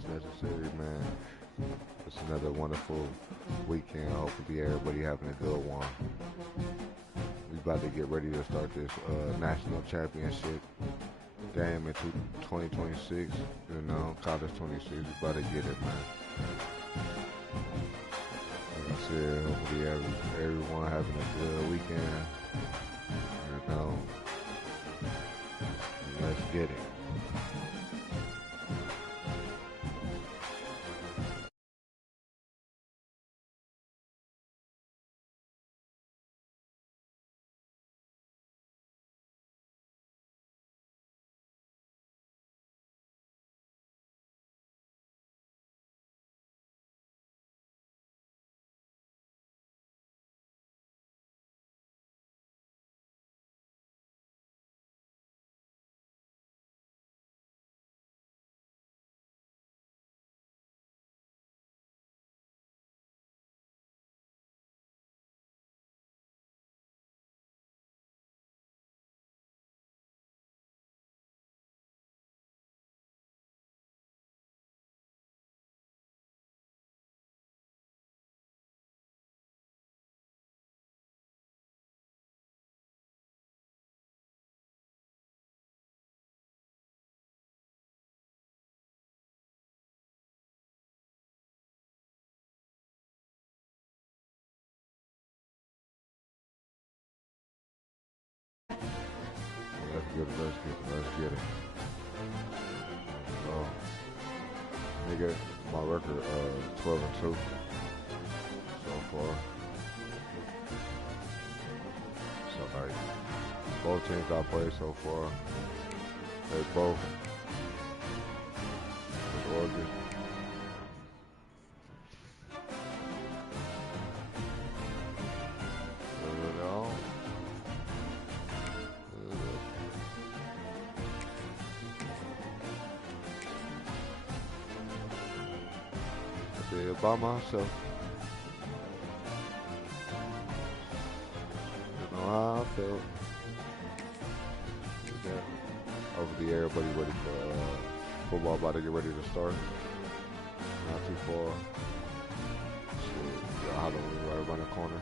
is necessary, man. It's another wonderful weekend. Hopefully everybody having a good one. We about to get ready to start this national championship game in 2026. You know, college 26. We about to get it, man. Like I said, hopefully everyone having a good weekend. You know, let's get it. Let's get it. Let's get it. So, nigga, my record 12-2 so far. So like both teams I played so far, they both with Oregon. You know, I did it by myself. You know how I felt. Yeah. Hopefully everybody ready for football about to get ready to start. Not too far. Shit, Halloween right around the corner.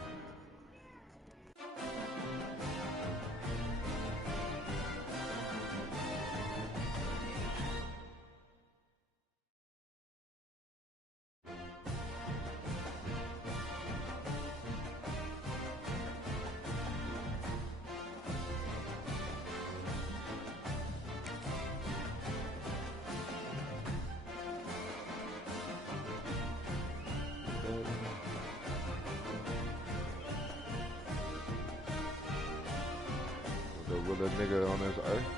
The realest nigga on this earth.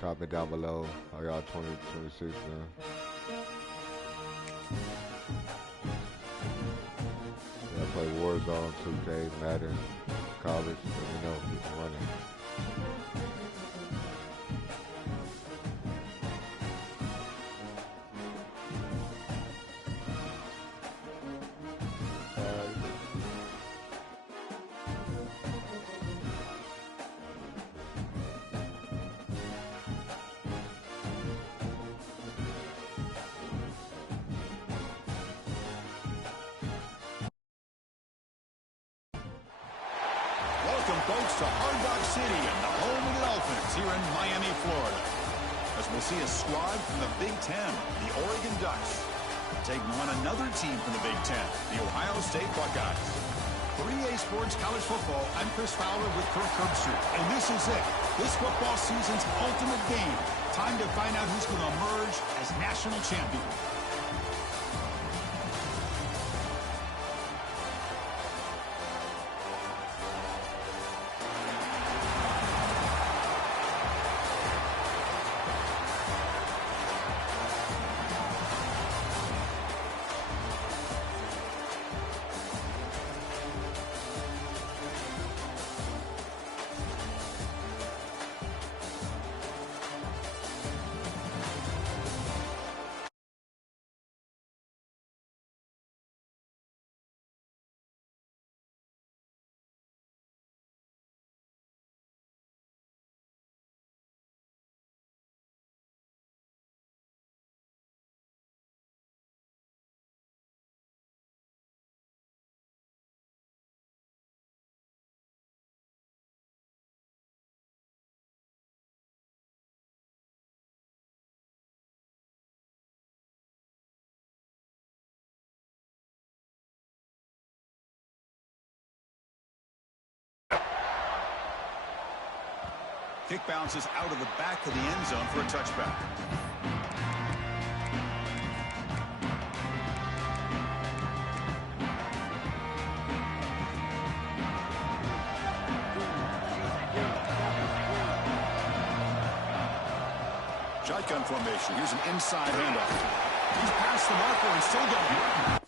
Comment down below how y'all 2026, man. I play Warzone, 2K, Madden, college, let me know if I'm running. Welcome, folks, to Hard Rock City and the home of the Dolphins here in Miami, Florida. As we'll see a squad from the Big Ten, the Oregon Ducks, taking on another team from the Big Ten, the Ohio State Buckeyes. For EA Sports College Football, I'm Chris Fowler with Kirk Herbstreit, and this is it. This football season's ultimate game. Time to find out who's going to emerge as national champion. Kick bounces out of the back of the end zone for a touchback. Shotgun formation. Here's an inside handoff. He's past the marker and still going.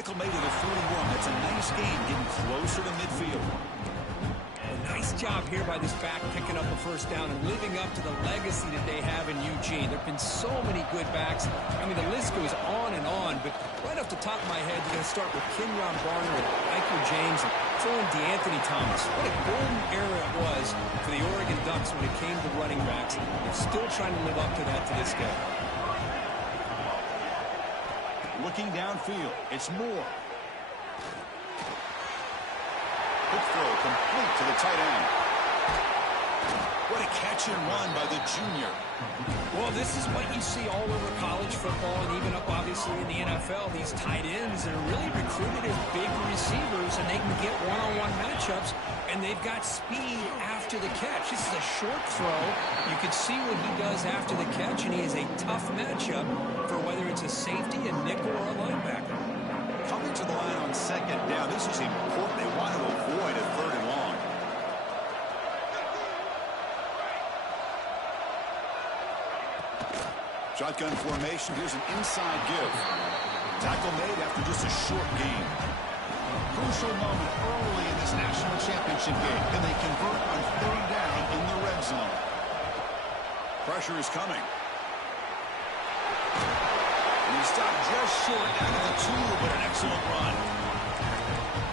Michael made it a 41. That's a nice game, getting closer to midfield. Nice job here by this back, picking up a first down and living up to the legacy that they have in Eugene. There have been so many good backs. I mean, the list goes on and on, but right off the top of my head, you're going to start with Kenyon Barner and Michael James and throw in DeAnthony Thomas. What a golden era it was for the Oregon Ducks when it came to running backs. They're still trying to live up to that to this day. Looking downfield, it's Moore. Quick throw complete to the tight end. What a catch and run by the junior. Well, this is what you see all over college football and even up, obviously, in the NFL. These tight ends that are really recruited as big receivers, and they can get one-on-one matchups, and they've got speed after the catch. This is a short throw. You can see what he does after the catch, and he is a tough matchup for whether it's a safety, a nickel, or a linebacker. Coming to the line on second down, this is important. They want to avoid a third and long. Shotgun formation. Here's an inside give. Tackle made after just a short gain. Crucial moment early in this national championship game, and they convert on third down in the red zone. Pressure is coming. And he stopped just short out of the two, but an excellent run.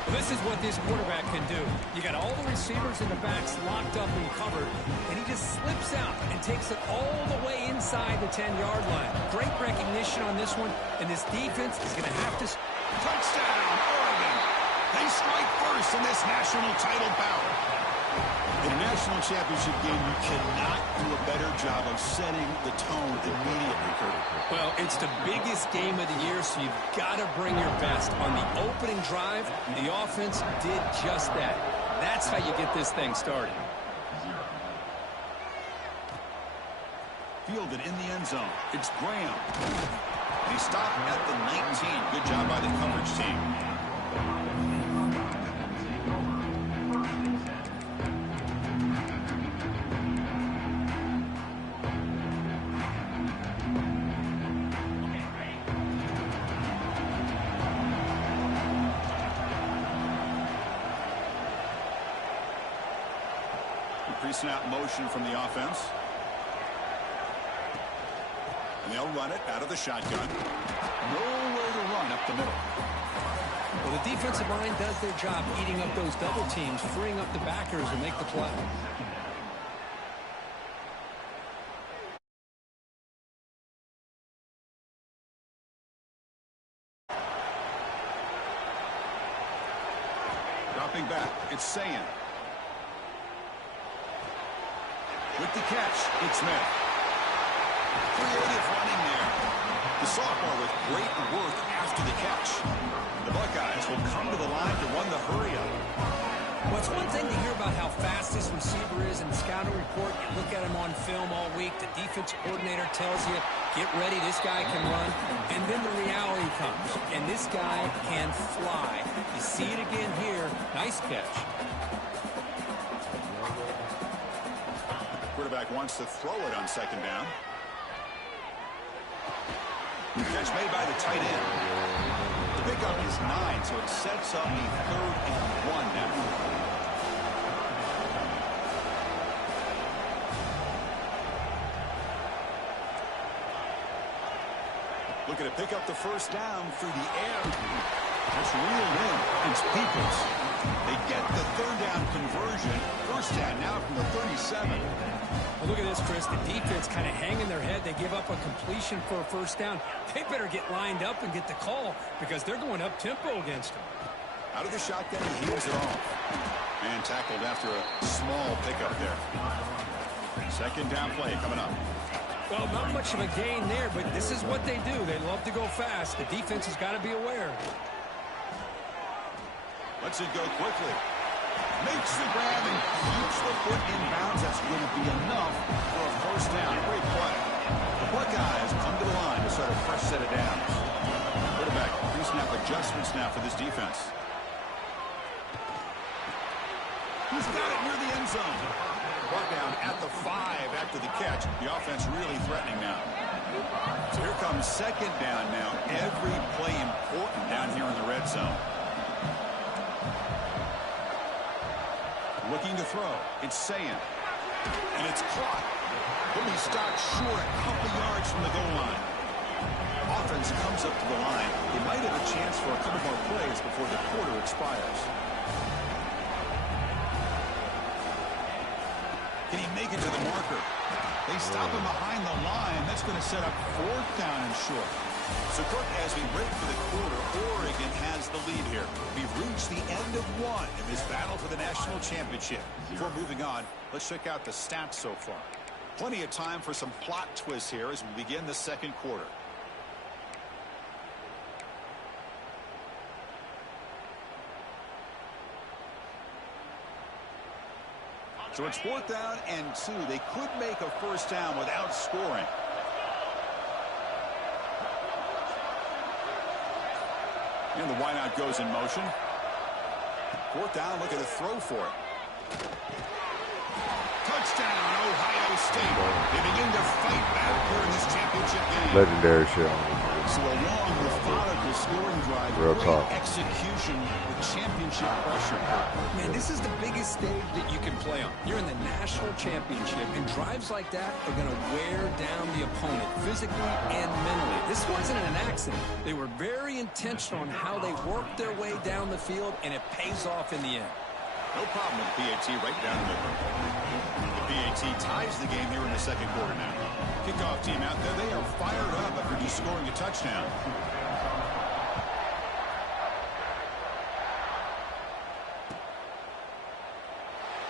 Well, this is what this quarterback can do. You got all the receivers in the backs locked up and covered, and he just slips out and takes it all the way inside the 10-yard line. Great recognition on this one, and this defense is going to have to... Touchdown, Oregon! They strike first in this national title bout. In a national championship game, you cannot do a better job of setting the tone immediately, Kurt. Well, it's the biggest game of the year, so you've got to bring your best. On the opening drive, the offense did just that. That's how you get this thing started. Fielded in the end zone. It's Graham. He stopped at the 19. Good job by the coverage team. Pre-snap motion from the offense. And they'll run it out of the shotgun. Nowhere to run up the middle. Well, the defensive line does their job eating up those double teams, freeing up the backers to make the play. Dropping back, it's Sayan. With the catch, it's Smith. Creative running there. The sophomore with great work after the catch. The Buckeyes will come to the line to run the hurry up. Well, it's one thing to hear about how fast this receiver is in the scouting report. You look at him on film all week. The defense coordinator tells you, get ready, this guy can run. And then the reality comes, and this guy can fly. You see it again here. Nice catch. Quarterback wants to throw it on second down. Catch made by the tight end. The pickup is 9, so it sets up a 3rd and 1 now. Looking to pick up the first down through the air. That's reeled in. It's Peoples. They get the 3rd down conversion. First down now from the 37. Well, look at this, Chris. The defense kind of hanging their head. They give up a completion for a first down. They better get lined up and get the call because they're going up-tempo against them. Out of the shotgun, he heaves it off. And tackled after a small pickup there. Second down play coming up. Well, not much of a gain there, but this is what they do. They love to go fast. The defense has got to be aware. Lets it go quickly. Makes the grab and keeps the foot in bounds. That's going to be enough for a first down. Great play. The Buckeyes come to the line to start a fresh set of downs. Quarterback pre-snap adjustments now for this defense. He's got it near the end zone. Brought down at the 5 after the catch. The offense really threatening now. So here comes second down now. Every play important down here in the red zone. Looking to throw. It's Sayin. And it's caught. He'll be stopped short a couple yards from the goal line. Offense comes up to the line. They might have a chance for a couple more plays before the quarter expires. Can he make it to the marker? They stop him behind the line. That's going to set up 4th down and short. So, Kirk, as we break for the quarter, Oregon has the lead here. We've reached the end of 1 in this battle for the national championship. Before moving on, let's check out the stats so far. Plenty of time for some plot twists here as we begin the second quarter. So it's 4th down and 2. They could make a first down without scoring. And the wideout goes in motion. 4th down, look at a throw for it. Touchdown, Ohio State. They begin to fight back here in this championship game. Legendary shit. So a long, methodical scoring drive. Real great talk. Execution with championship pressure. Man, this is the biggest stage that you can play on. You're in the national championship, and drives like that are going to wear down the opponent physically and mentally. This wasn't an accident. They were very intentional on how they worked their way down the field, and it pays off in the end. No problem with the PAT right down the middle. The PAT ties the game here in the second quarter now. Kickoff team out there. They are fired up after just scoring a touchdown.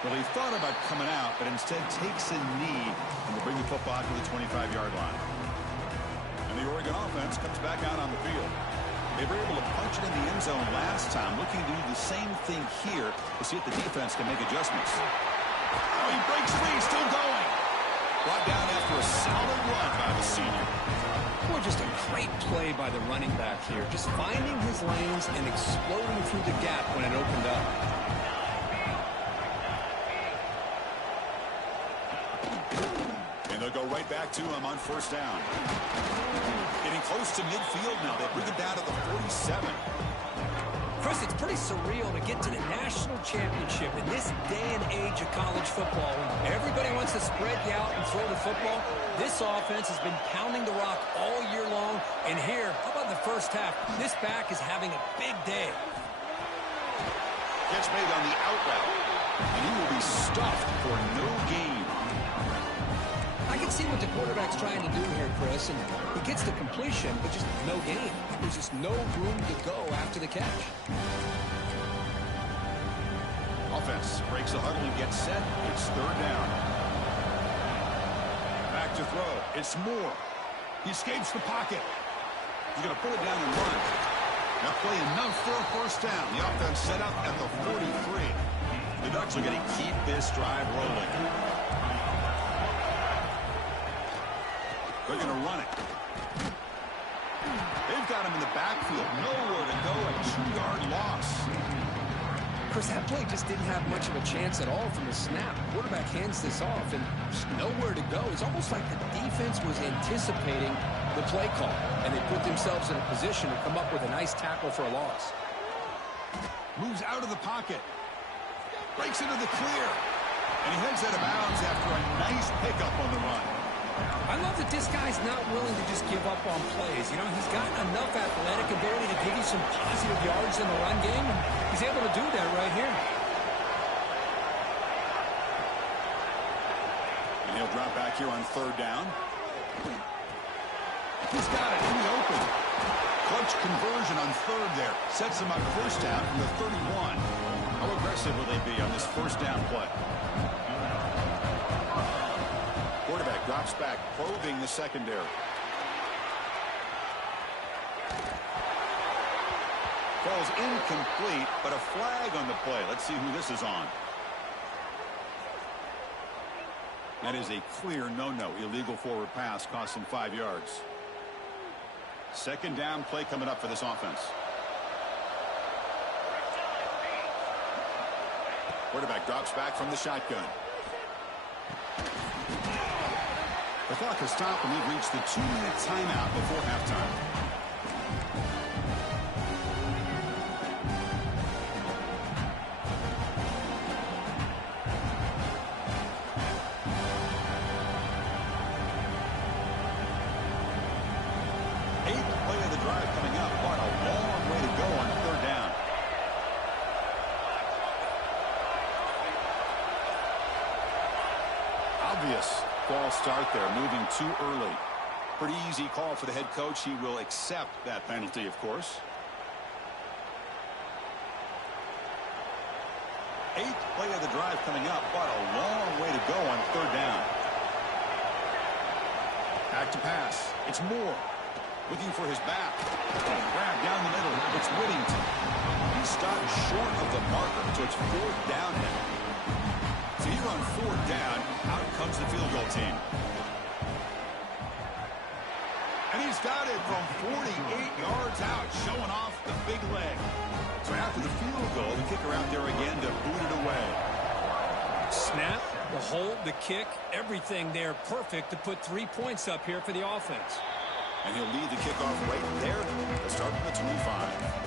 Well, he thought about coming out, but instead takes a knee and will bring the football to the 25-yard line. And the Oregon offense comes back out on the field. They were able to punch it in the end zone last time, looking to do the same thing here to see if the defense can make adjustments. Oh, he breaks free, still going. Brought down after a solid run by the senior. Boy, just a great play by the running back here. Just finding his lanes and exploding through the gap when it opened up. And they'll go right back to him on first down. Getting close to midfield now. They bring it down to the 47. Chris, it's pretty surreal to get to the national championship in this day and age of college football. When everybody wants to spread you out and throw the football, this offense has been pounding the rock all year long. And here, how about the first half? This back is having a big day. Catch made on the out route. And he will be stuffed for no gain. I can see what the quarterback's trying to do here, Chris, and he gets the completion, but just no gain. There's just no room to go after the catch. Offense breaks the huddle and gets set. It's third down. Back to throw. It's Moore. He escapes the pocket. He's going to put it down and run. That play enough for a first down. The offense set up at the 43. The Ducks are going to keep this drive rolling. They're going to run it. They've got him in the backfield. Nowhere to go. A 2-yard loss. Chris, that play just didn't have much of a chance at all from the snap. Quarterback hands this off, and there's nowhere to go. It's almost like the defense was anticipating the play call, and they put themselves in a position to come up with a nice tackle for a loss. Moves out of the pocket. Breaks into the clear. And he heads out of bounds after a nice pickup on the run. I love that this guy's not willing to just give up on plays. You know, he's got enough athletic ability to give you some positive yards in the run game, and he's able to do that right here. And he'll drop back here on 3rd down. He's got it in the open. Clutch conversion on 3rd there. Sets him up 1st down from the 31. How aggressive will they be on this 1st down play? Quarterback drops back, probing the secondary. Falls incomplete, but a flag on the play. Let's see who this is on. That is a clear no-no. Illegal forward pass, costs him 5 yards. 2nd down play coming up for this offense. Quarterback drops back from the shotgun. The clock has stopped, and we've reached the 2-minute timeout before halftime. False start there, moving too early. Pretty easy call for the head coach. He will accept that penalty, of course. 8th play of the drive coming up, but a long way to go on 3rd down. Back to pass. It's Moore. Looking for his back. Grab down the middle. It's Whittington. He stopped short of the marker, so it's 4th down now. So here on 4th down, out comes the field goal team. And he's got it from 48 yards out, showing off the big leg. So after the field goal, the kicker out there again to boot it away. Snap, the hold, the kick, everything there perfect to put 3 points up here for the offense. And he'll lead the kickoff right there to start from the 25.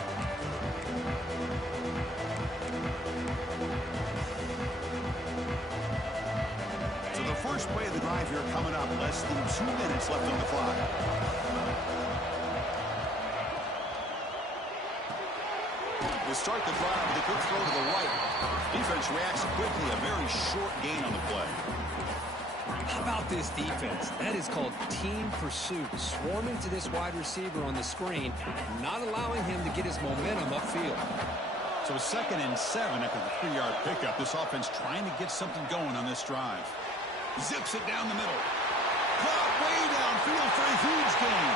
First play of the drive here coming up. Less than 2 minutes left on the clock. To start the drive with a quick throw to the right. Defense reacts quickly. A very short gain on the play. How about this defense? That is called team pursuit. Swarming to this wide receiver on the screen, not allowing him to get his momentum upfield. So 2nd and 7 after the 3-yard pickup. This offense trying to get something going on this drive. Zips it down the middle. Caught way downfield for a huge gain.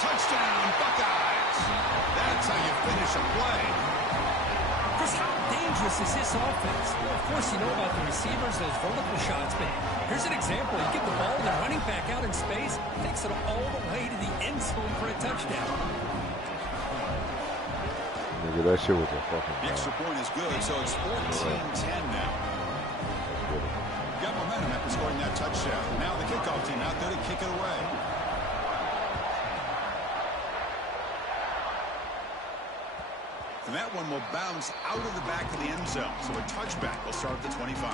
Touchdown, Buckeyes. That's how you finish a play. Chris, how dangerous is this offense? Well, of course, you know about the receivers, those vertical shots, but here's an example. You get the ball, and the running back out in space, takes it all the way to the end zone for a touchdown. Nigga, that shit was a fucking The extra point is good, so it's 14-10 now. Got momentum after scoring that touchdown. Now the kickoff team out there to kick it away. And that one will bounce out of the back of the end zone. So a touchback will start at the 25.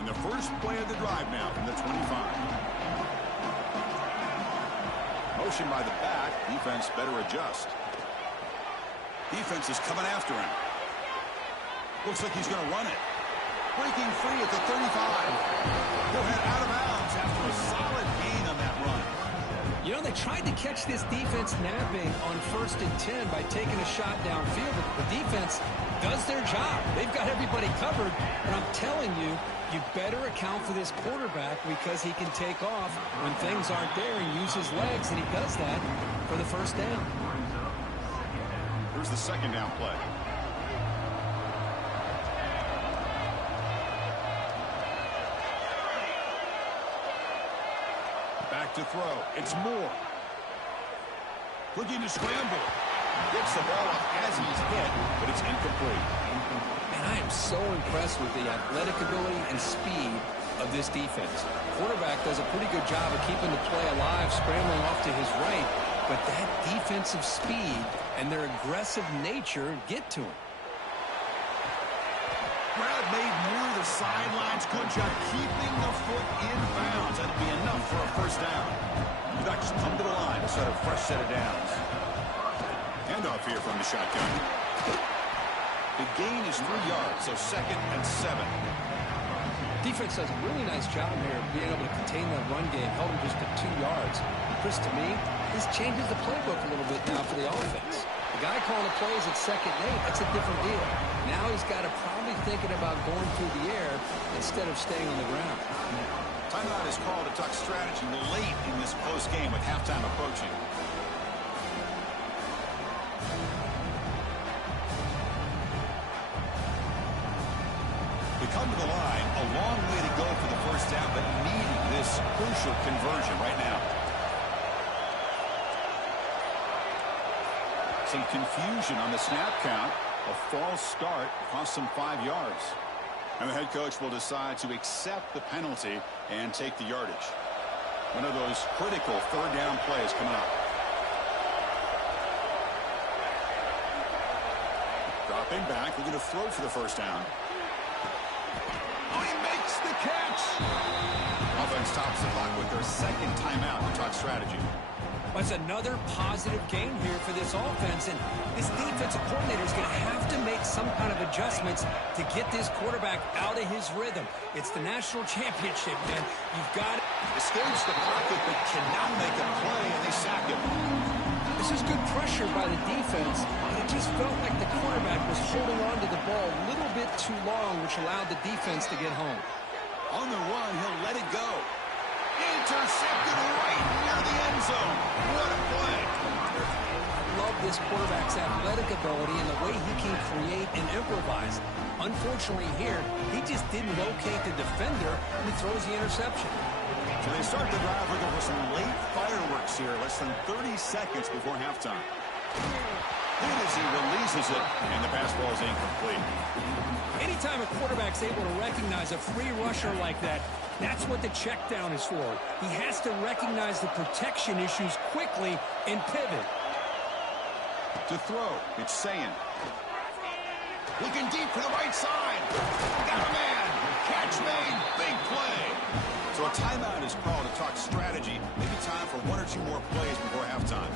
And the first play of the drive now from the 25. Motion by the back. Defense better adjust. Defense is coming after him. Looks like he's going to run it. Breaking free at the 35. He'll head out of bounds after a solid gain on that run. You know, they tried to catch this defense napping on 1st and 10 by taking a shot downfield, but the defense does their job. They've got everybody covered, and I'm telling you, you better account for this quarterback because he can take off when things aren't there and use his legs, and he does that for the first down. Here's the second down play. Back to throw. It's Moore. Looking to scramble. Gets the ball up as he's hit, but it's incomplete. And I am so impressed with the athletic ability and speed of this defense. Quarterback does a pretty good job of keeping the play alive, scrambling off to his right, but that defensive speed and their aggressive nature get to him. Grab made near the sidelines. Good job keeping the foot in bounds. That'll be enough for a first down. The Ducks come to the line to set a fresh set of downs. Handoff here from the shotgun. The gain is 3 yards, so 2nd and 7. Defense does a really nice job here of being able to contain that run game, held him just at 2 yards. Chris, to me, this changes the playbook a little bit now for the offense. The guy calling the plays at 2nd and 8, that's a different deal. Now he's got to probably thinking about going through the air instead of staying on the ground. Timeout is called to Duck strategy late in this close game with halftime approaching. We come to the line, a long way to go for the first down, but needing this crucial conversion right now. Some confusion on the snap count. A false start cost them 5 yards. And the head coach will decide to accept the penalty and take the yardage. One of those critical third down plays coming up. Dropping back, looking to throw for the first down. Oh, he makes the catch! Offense stops the clock with their second timeout to talk strategy. That's another positive game here for this offense, and this defensive coordinator is going to have to make some kind of adjustments to get this quarterback out of his rhythm. It's the national championship, man. You've got it. Escapes the pocket, but cannot make a play, and they sack him. This is good pressure by the defense, but it just felt like the quarterback was holding on to the ball a little bit too long, which allowed the defense to get home. On the run, he'll let it go. Intercepted right near the end zone. What a play. I love this quarterback's athletic ability and the way he can create and improvise. Unfortunately here, he just didn't locate the defender and he throws the interception. So they start the drive looking for some late fireworks here, less than 30 seconds before halftime. And as he releases it, and the pass ball is incomplete. Anytime a quarterback's able to recognize a free rusher like that, that's what the check down is for. He has to recognize the protection issues quickly and pivot. To throw, it's Sayin. Looking deep for the right side. Got a man. Catch made. Big play. So a timeout is called to talk strategy. Maybe time for 1 or 2 more plays before halftime.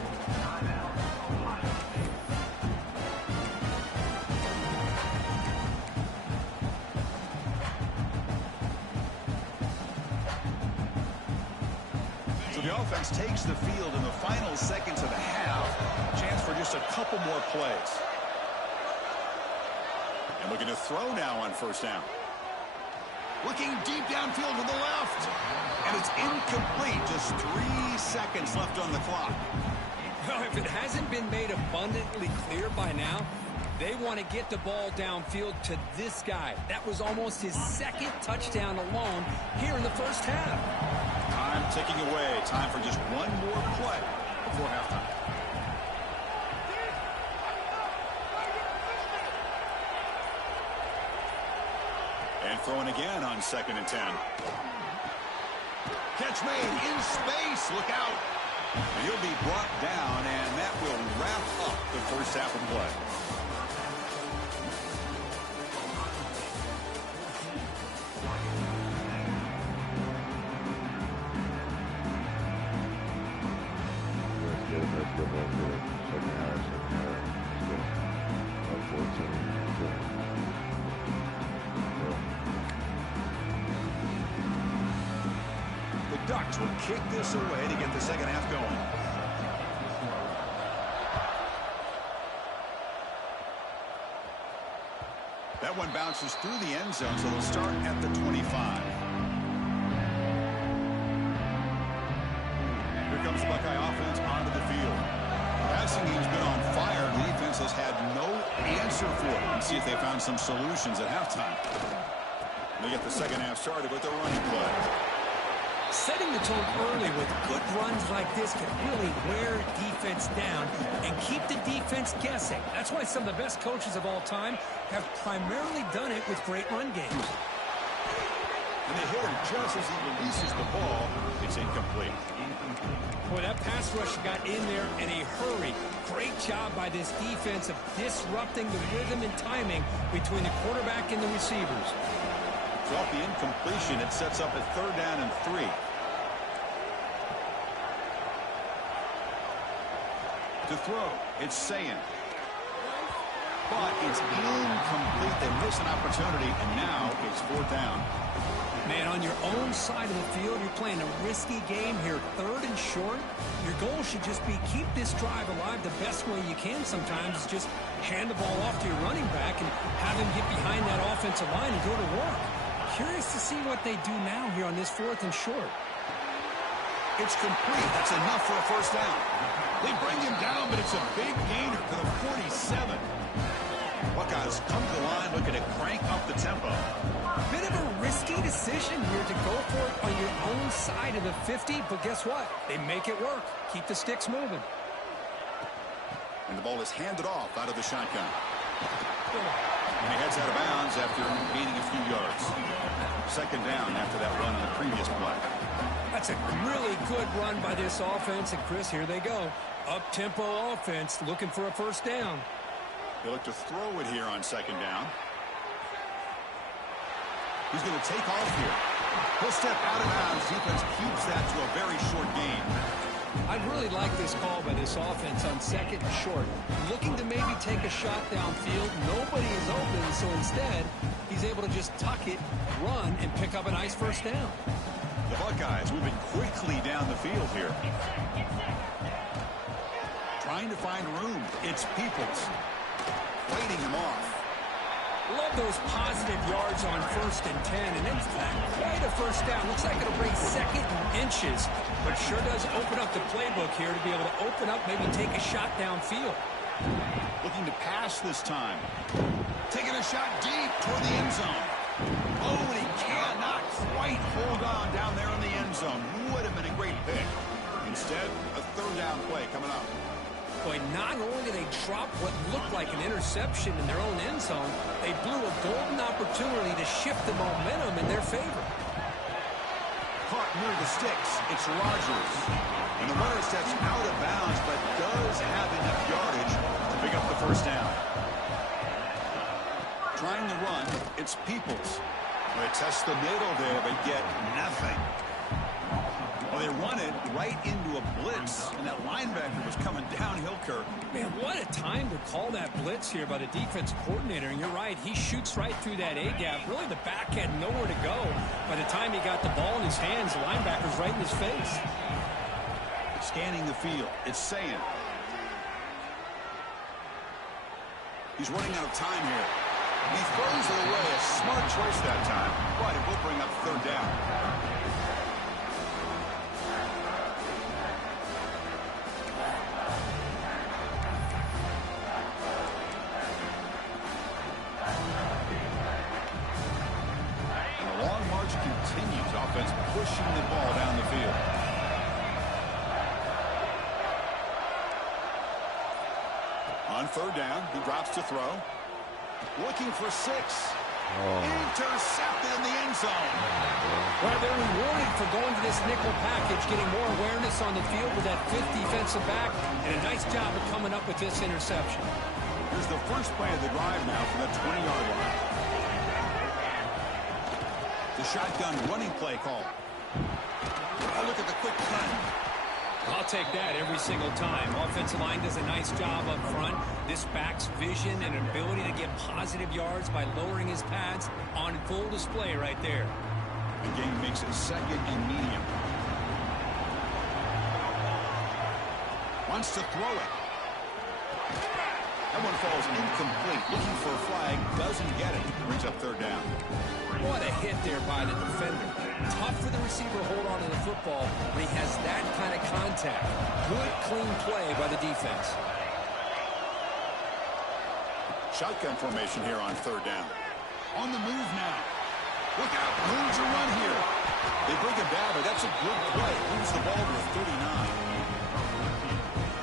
So the offense takes the field in the final seconds of the half. Chance for just a couple more plays. And looking to throw now on first down. Looking deep downfield to the left. And it's incomplete. Just 3 seconds left on the clock. Well, if it hasn't been made abundantly clear by now, they want to get the ball downfield to this guy. That was almost his 2nd touchdown alone here in the first half. Time ticking away. Time for just 1 more play before halftime. And throwing again on 2nd and 10. Catch made in space. Look out. And he'll be brought down, and that will wrap up the first half of play. Let's go back to the second half. Let's go. 14. Ducks will kick this away to get the second half going. That one bounces through the end zone, so they'll start at the 25. Here comes the Buckeye offense onto the field. Passing game's been on fire. The defense has had no answer for it. Let's see if they found some solutions at halftime. They get the second half started with a running play. Setting the tone early with good runs like this can really wear defense down and keep the defense guessing. That's why some of the best coaches of all time have primarily done it with great run games. And they hit him just as he releases the ball. It's incomplete. Boy, that pass rush got in there in a hurry. Great job by this defense of disrupting the rhythm and timing between the quarterback and the receivers. Off the incompletion, it sets up a 3rd down and 3. To throw, it's Sayin. But it's incomplete. They miss an opportunity, and now it's 4th down. Man, on your own side of the field, you're playing a risky game here. 3rd and short. Your goal should just be keep this drive alive the best way you can sometimes. Is just hand the ball off to your running back and have him get behind that offensive line and go to work. Curious to see what they do now here on this 4th and short. It's complete. That's enough for a 1st down. They bring him down, but it's a big gainer to the 47. Buckeyes come to the line looking to crank up the tempo. Bit of a risky decision here to go for it on your own side of the 50, but guess what? They make it work. Keep the sticks moving. And the ball is handed off out of the shotgun. And he heads out of bounds after gaining a few yards. 2nd down after that run on the previous play. That's a really good run by this offense. And, Chris, here they go. Up-tempo offense looking for a 1st down. They look to throw it here on 2nd down. He's going to take off here. He'll step out of bounds. Defense keeps that to a very short gain. I really like this call by this offense on 2nd and short. Looking to maybe take a shot downfield. Nobody is open, so instead, he's able to just tuck it, run, and pick up a nice 1st down. The Buckeyes moving quickly down the field here. Trying to find room. It's Peoples. Fighting him off. Love those positive yards on 1st and 10, and it's not quite a 1st down. Looks like it'll bring 2nd and inches, but sure does open up the playbook here to be able to open up, maybe take a shot downfield. Looking to pass this time. Taking a shot deep toward the end zone. Oh, and he cannot quite hold on down there in the end zone. Would have been a great pick. Instead, a 3rd down play coming up. Boy, not only did they drop what looked like an interception in their own end zone, they blew a golden opportunity to shift the momentum in their favor. Caught near the sticks. It's Rogers. And the runner steps out of bounds, but does have enough yardage to pick up the 1st down. Trying to run, it's Peoples. They test the middle there, but get nothing. Well, they run it right into a blitz, and that linebacker was coming downhill, Kirk. Man, what a time to call that blitz here by the defense coordinator. And you're right, he shoots right through that A-gap. Really, the back had nowhere to go. By the time he got the ball in his hands, the linebacker's right in his face. Scanning the field, it's Sayin. He's running out of time here. He throws it away. A smart choice that time, but it will bring up 3rd down. Continues offense pushing the ball down the field. On 3rd down, he drops to throw. Looking for 6. Intercepted in the end zone. Well, they're rewarded for going to this nickel package, getting more awareness on the field with that 5th defensive back, and a nice job of coming up with this interception. Here's the first play of the drive now from the 20-yard line. The shotgun running play call. Oh, look at the quick cut. I'll take that every single time. Offensive line does a nice job up front. This back's vision and ability to get positive yards by lowering his pads on full display right there. The game makes it 2nd and medium. Wants to throw it. That one falls incomplete. Looking for a flag. Doesn't get it. Brings up third down. What a hit there by the defender. Tough for the receiver to hold on to the football when he has that kind of contact. Good, clean play by the defense. Shotgun formation here on third down. On the move now. Look out. Room to run here. They bring him down, but that's a good play. Moves the ball to a 39.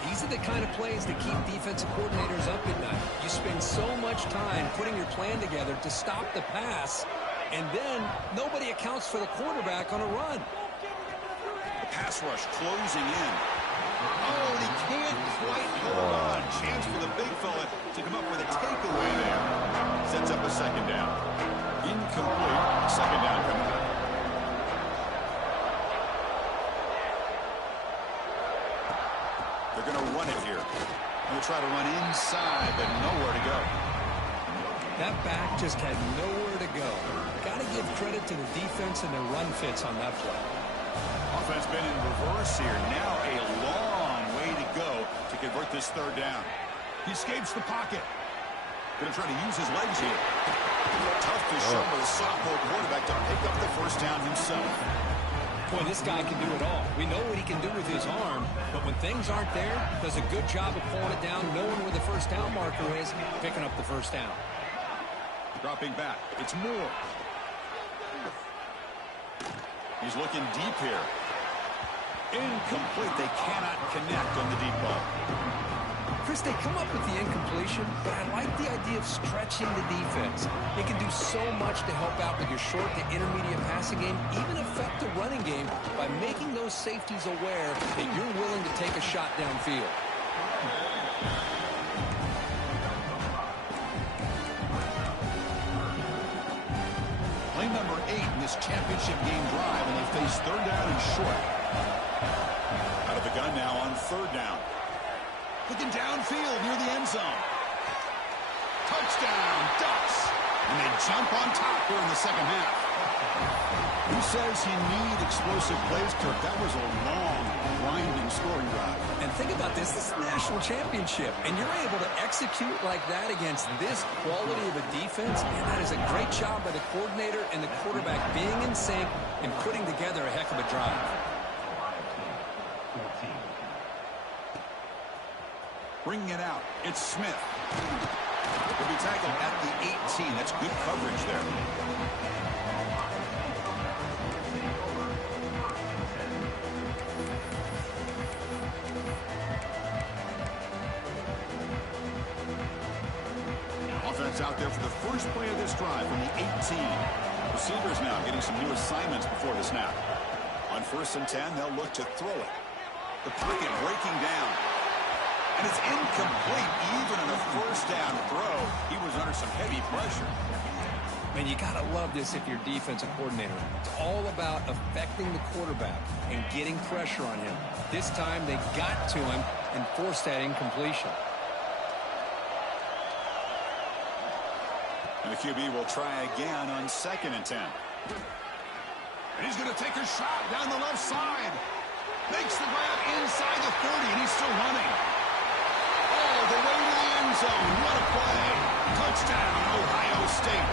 These are the kind of plays that keep defensive coordinators up at night. You spend so much time putting your plan together to stop the pass, and then nobody accounts for the quarterback on a run. The pass rush closing in. Oh, and he can't quite hold on. Chance for the big fella to come up with a takeaway there. Sets up a second down. Incomplete. Second down coming up. They're going to run it here. Going to try to run inside, but nowhere to go. That back just had nowhere to go. Got to give credit to the defense and their run fits on that play. Offense been in reverse here. Now a long way to go to convert this third down. He escapes the pocket. Going to try to use his legs here. Tough to show with a sophomore quarterback to pick up the first down himself. Boy, this guy can do it all. We know what he can do with his arm, but when things aren't there, does a good job of pulling it down, knowing where the first down marker is, picking up the first down. Dropping back. It's Moore. He's looking deep here. Incomplete. They cannot connect on the deep ball. Chris, they come up with the incompletion, but I like the idea of stretching the defense. They can do so much to help out with your short to intermediate passing game, even affect the running game by making those safeties aware that you're willing to take a shot downfield. Play number 8 in this championship game drive, and they face third down and short. Out of the gun now on third down. Looking downfield near the end zone. Touchdown, Ducks. And they jump on top here in the second half. Who says you need explosive plays, Kirk? That was a long, grinding scoring drive. And think about this. This is the national championship, and you're able to execute like that against this quality of a defense, and that is a great job by the coordinator and the quarterback being in sync and putting together a heck of a drive. Bringing it out, it's Smith. He'll be tackled at the 18. That's good coverage there. Offense out there for the first play of this drive from the 18. Receivers now getting some new assignments before the snap. On 1st and 10, they'll look to throw it. The pocket breaking down. And it's incomplete. Even on a first down throw, he was under some heavy pressure. Man, you got to love this if you're defensive coordinator. It's all about affecting the quarterback and getting pressure on him. This time they got to him and forced that incompletion. And the QB will try again on 2nd and 10. And he's going to take a shot down the left side. Makes the grab inside the 30, and he's still running. All the way to the end zone. What a play. Touchdown, Ohio State.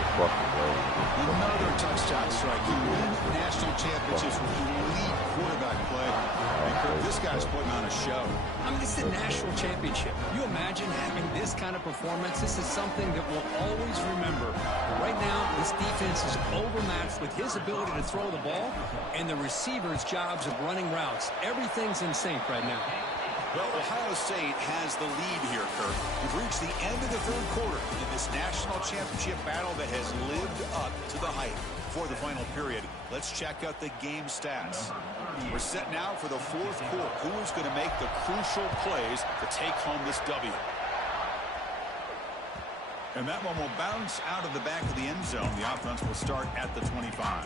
Another touchdown strike. You win national championships with elite quarterback play. And Kirk, this guy's putting on a show. I mean, this is a national championship. You imagine having this kind of performance? This is something that we'll always remember. Right now, this defense is overmatched with his ability to throw the ball and the receivers' jobs of running routes. Everything's in sync right now. Well, Ohio State has the lead here, Kirk. We've reached the end of the third quarter in this national championship battle that has lived up to the hype. For the final period, let's check out the game stats. We're set now for the fourth quarter. Who is going to make the crucial plays to take home this W? And that one will bounce out of the back of the end zone. The offense will start at the 25.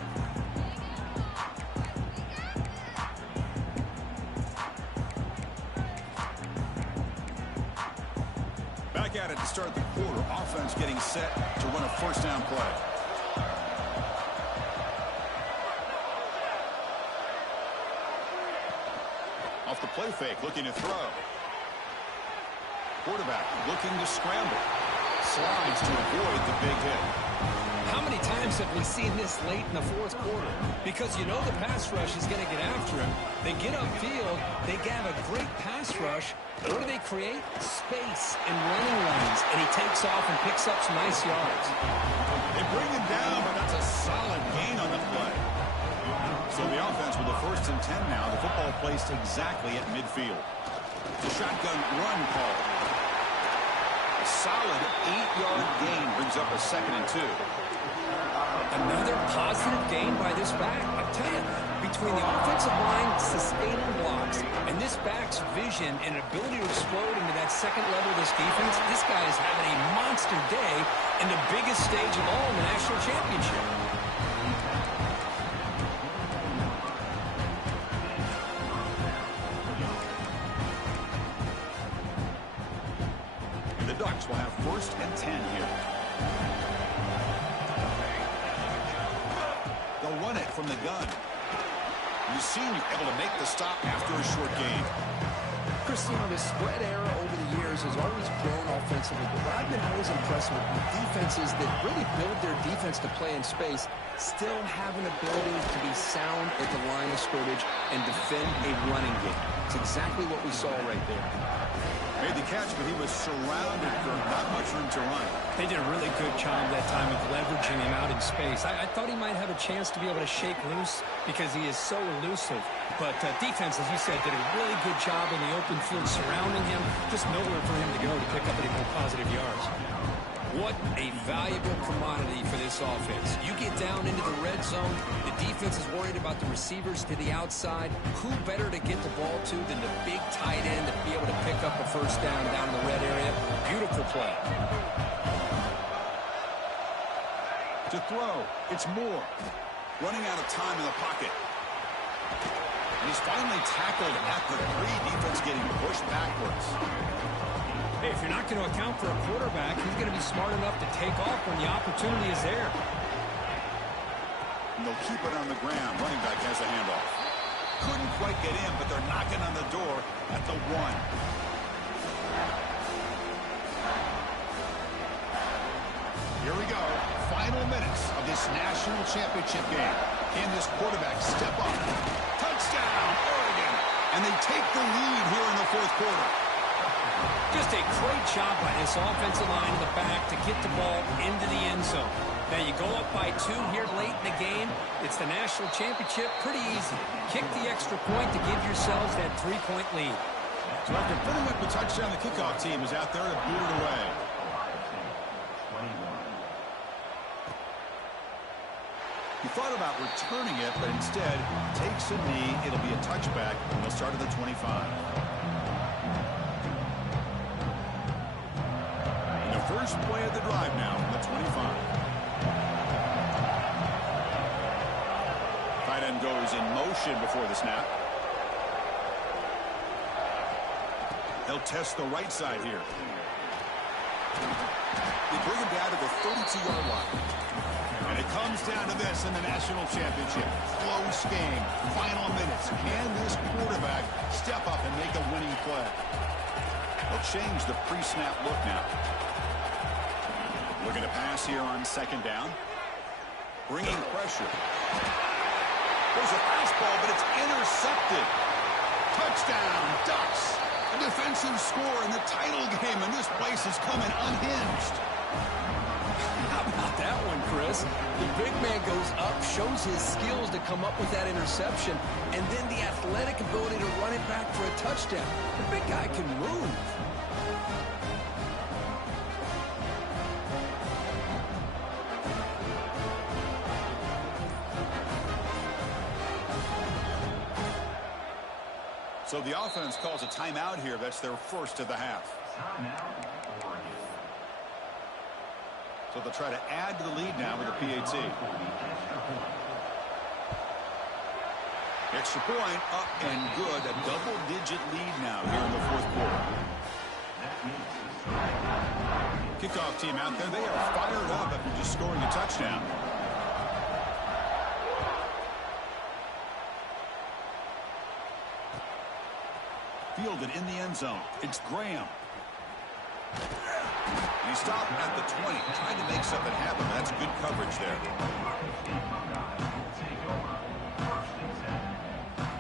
Back at it to start the quarter. Offense getting set to run a first down play. Off the play fake, looking to throw. quarterback looking to scramble. Slides to avoid the big hit. How many times have we seen this late in the fourth quarter? Because you know the pass rush is going to get after him. They get upfield, they have a great pass rush. What do they create? Space and running lanes. And he takes off and picks up some nice yards. They bring him down, but that's a solid gain on the play. So the offense with the 1st and 10 now. The football placed exactly at midfield. The shotgun run call. A solid 8-yard gain brings up a 2nd and 2. Another positive gain by this back. I tell you, between the offensive line sustaining blocks and this back's vision and ability to explode into that second level of this defense, this guy is having a monster day in the biggest stage of all in the national championship. The Ducks will have 1st and 10 here. They'll run it from the gun. You've seen you able to make the stop after a short gain. Chris, you know, the spread era over the years has always grown offensively, but what I've been always impressed with defenses that really build their defense to play in space still have an ability to be sound at the line of scrimmage and defend a running game. It's exactly what we saw right there. Made the catch, but he was surrounded for not much room to run. They did a really good job that time of leveraging him out in space. I thought he might have a chance to be able to shake loose because he is so elusive. But defense, as you said, did a really good job in the open field surrounding him. Just nowhere for him to go to pick up any more positive yards. What a valuable commodity for this offense. You get down into the red zone, the defense is worried about the receivers to the outside. Who better to get the ball to than the big tight end to be able to pick up a first down in the red area? Beautiful play. To throw, it's Moore. Running out of time in the pocket. And he's finally tackled at the 3. Defense getting pushed backwards. Hey, if you're not going to account for a quarterback, he's going to be smart enough to take off when the opportunity is there. And they'll keep it on the ground. Running back has the handoff. Couldn't quite get in, but they're knocking on the door at the 1. Here we go. Final minutes of this national championship game. Can this quarterback step up? Touchdown, Oregon! And they take the lead here in the 4th quarter. Just a great job by this offensive line in the back to get the ball into the end zone. Now you go up by 2 here late in the game. It's the national championship. Pretty easy. Kick the extra point to give yourselves that 3-point lead. So after putting up the touchdown, the kickoff team is out there to boot it away. He thought about returning it, but instead takes a knee. It'll be a touchback, and they'll start at the 25. And the first play of the drive now from the 25. Tight end goes in motion before the snap. They'll test the right side here. They bring him down to the 32-yard line. And it comes down to this in the national championship. Close game. Final minutes. Can this quarterback step up and make a winning play? They'll change the pre-snap look now. Looking to pass here on 2nd down. Bringing pressure. There's a fastball, but it's intercepted. Touchdown, Ducks. A defensive score in the title game, and this place is coming unhinged. How about that one, Chris? The big man goes up, shows his skills to come up with that interception, and then the athletic ability to run it back for a touchdown. The big guy can move. So the offense calls a timeout here. That's their first of the half. So they'll try to add to the lead now with a PAT. Extra point up and good. A double-digit lead now here in the 4th quarter. Kickoff team out there. They are fired up after just scoring a touchdown. Fielded in the end zone. It's Graham. And he stopped at the 20, trying to make something happen. That's good coverage there.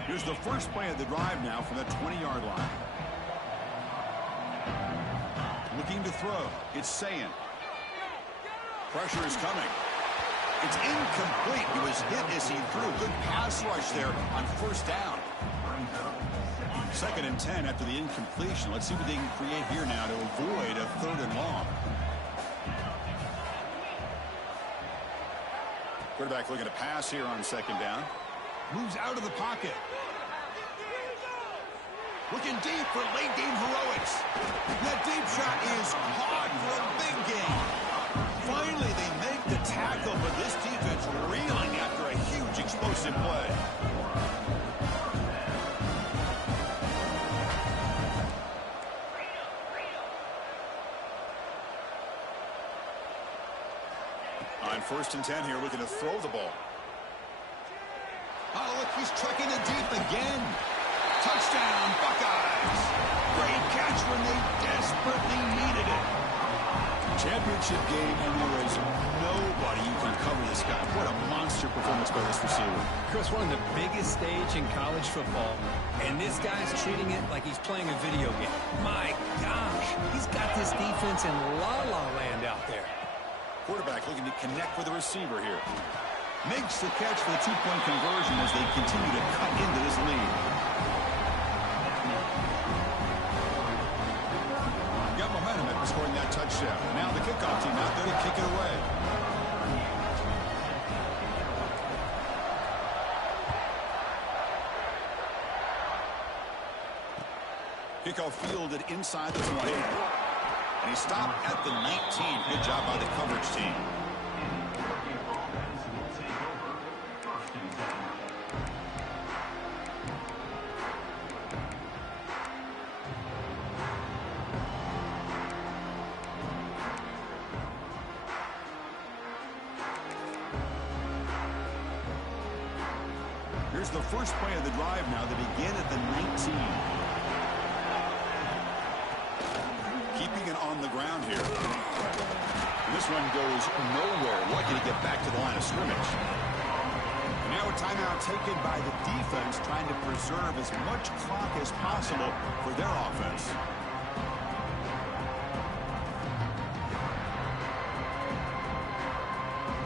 Here's the first play of the drive now from the 20-yard line. Looking to throw. It's Sayin. Pressure is coming. It's incomplete. He was hit as he threw. Good pass rush there on first down. 2nd and 10 after the incompletion. Let's see what they can create here now to avoid a 3rd and long. Quarterback looking to pass here on 2nd down. Moves out of the pocket. Looking deep for late game heroics. That deep shot is caught for a big gain. Finally, they make the tackle, but this defense reeling after a huge explosive play. On 1st and 10 here, looking to throw the ball. Oh, look, he's trucking it deep again. Touchdown, Buckeyes. Great catch when they desperately needed it. Championship game, and there is nobody who can cover this guy. What a monster performance by this receiver. Chris, we're on the biggest stage in college football, and this guy's treating it like he's playing a video game. My gosh, he's got this defense in la-la land out there. Quarterback looking to connect with the receiver here. Makes the catch for the 2-point conversion as they continue to cut into this lead. Got momentum after scoring that touchdown. Now the kickoff team out there to kick it away. Kickoff fielded inside the 20. And he stopped at the 19. Good job by the coverage team. Here's the first play of the drive now. They begin at the 19. Keeping it on the ground here. This one goes nowhere. Lucky to get back to the line of scrimmage. And now a timeout taken by the defense, trying to preserve as much clock as possible for their offense.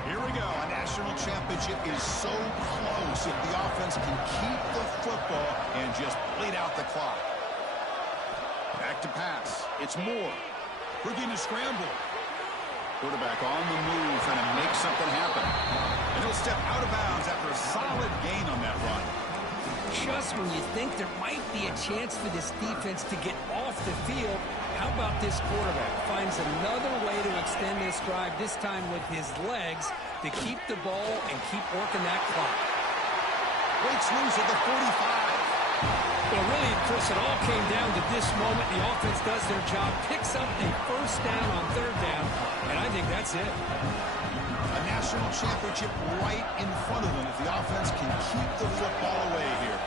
Here we go. A national championship is so close if the offense can keep the football and just bleed out the clock. Back to pass. It's Moore. Looking to scramble. Quarterback on the move, trying to make something happen. And he'll step out of bounds after a solid gain on that run. Just when you think there might be a chance for this defense to get off the field, how about this quarterback? Finds another way to extend this drive, this time with his legs, to keep the ball and keep working that clock. Breaks loose at the 45. Well, really, Chris, it all came down to this moment. The offense does their job, picks up a first down on 3rd down, and I think that's it. A national championship right in front of them if the offense can keep the football away here.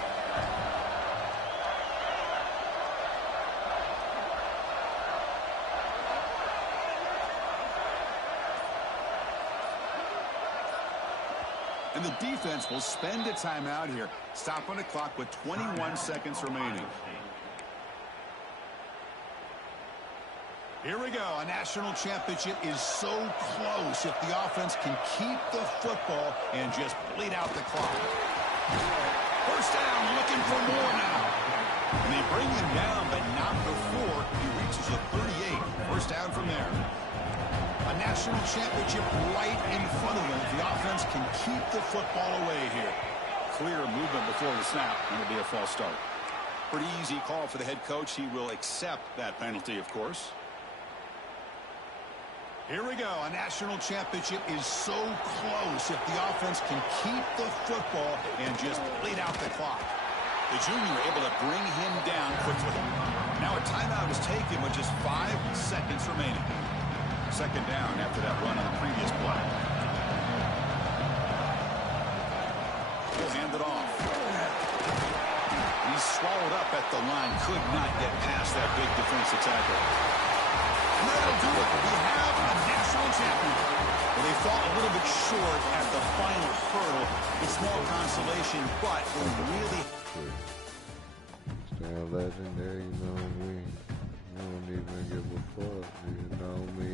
And the defense will spend a timeout here. Stop on the clock with 21 seconds remaining. Here we go. A national championship is so close if the offense can keep the football and just bleed out the clock. First down, looking for more now. And they bring him down, but not before he reaches the 38. First down from there. A national championship right in front of them if the offense can keep the football away here. Clear movement before the snap, and it'll be a false start. Pretty easy call for the head coach. He will accept that penalty, of course. Here we go. A national championship is so close if the offense can keep the football and just bleed out the clock. The junior able to bring him down quickly. Now a timeout is taken with just 5 seconds remaining. Second down after that run on the previous play. He'll hand it off. He's swallowed up at the line. Could not get past that big defensive tackle. And that'll do it. fall a little bit short at the final hurdle. It's small consolation, but it really... Stand legendary, you know me. You don't even give a fuck, you know me.